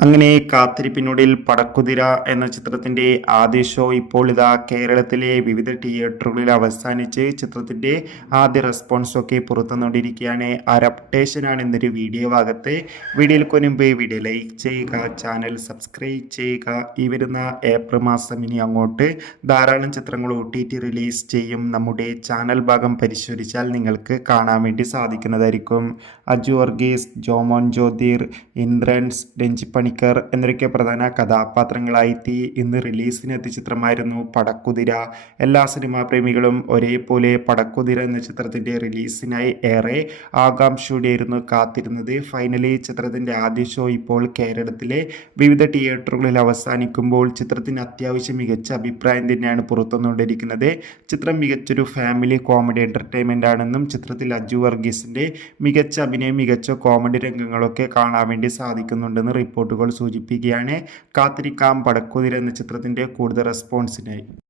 അങ്ങനെ കാത്തിരിപ്പിനൊടുവിൽ പടക്കുതിര എന്ന ചിത്രത്തിന്റെ ആദ്യ ഷോ ഇപ്പോൾ ഇതാ കേരളത്തിലെ വിവിധ തിയേറ്ററുകളിൽ അവസാനിച്ച് ചിത്രത്തിന്റെ ആദ്യ റെസ്പോൺസ് ഒക്കെ പുറത്തുവന്നുകൊണ്ടിരിക്കുകയാണ്. അപ്ഡേഷനാണ് ഇന്നൊരു വീഡിയോ ഭാഗത്ത്. വീഡിയോയിൽ മുൻപ് വീഡിയോ ലൈക്ക് ചെയ്യുക, ചാനൽ സബ്സ്ക്രൈബ് ചെയ്യുക. ഈ വരുന്ന ഏപ്രിൽ മാസം ഇനി അങ്ങോട്ട് ധാരാളം ചിത്രങ്ങൾ OTT റിലീസ് ചെയ്യും. നമ്മുടെ ചാനൽ ഭാഗം പരിശോധിച്ചാൽ നിങ്ങൾക്ക് കാണാൻ വേണ്ടി സാധിക്കുന്നതായിരിക്കും. അജു വർഗീസ്, ജോമോൻ ജ്യോതിർ, ഇന്ദ്രൻസ്, രഞ്ജി പണിക്കർ എന്നൊക്കെ പ്രധാന കഥാപാത്രങ്ങളായി ഇന്ന് റിലീസിനെത്തിയ ചിത്രമായിരുന്നു പടക്കുതിര. എല്ലാ സിനിമാ പ്രേമികളും ഒരേപോലെ പടക്കുതിര എന്ന ചിത്രത്തിന്റെ റിലീസിനായി ഏറെ ആകാംക്ഷയോടെയായിരുന്നു കാത്തിരുന്നത്. ഫൈനലി ചിത്രത്തിന്റെ ആദ്യ ഷോ ഇപ്പോൾ കേരളത്തിലെ വിവിധ തിയേറ്ററുകളിൽ അവസാനിക്കുമ്പോൾ ചിത്രത്തിന് അത്യാവശ്യം മികച്ച അഭിപ്രായം തന്നെയാണ് പുറത്തുവന്നുകൊണ്ടിരിക്കുന്നത്. ചിത്രം മികച്ചൊരു ഫാമിലി കോമഡി എന്റർടൈൻമെന്റ് ആണെന്നും ചിത്രത്തിൽ അജു വർഗീസിന്റെ മികച്ച അഭിനയം, മികച്ച കോമഡി രംഗങ്ങളൊക്കെ കാണാൻ വേണ്ടി സാധിക്കുന്നുണ്ടെന്ന് റിപ്പോർട്ടുകൾ സൂചിപ്പിക്കുകയാണ്. കാത്തിരിക്കാം പടക്കുതിര എന്ന ചിത്രത്തിന്റെ കൂടുതൽ റെസ്പോൺസിനായി.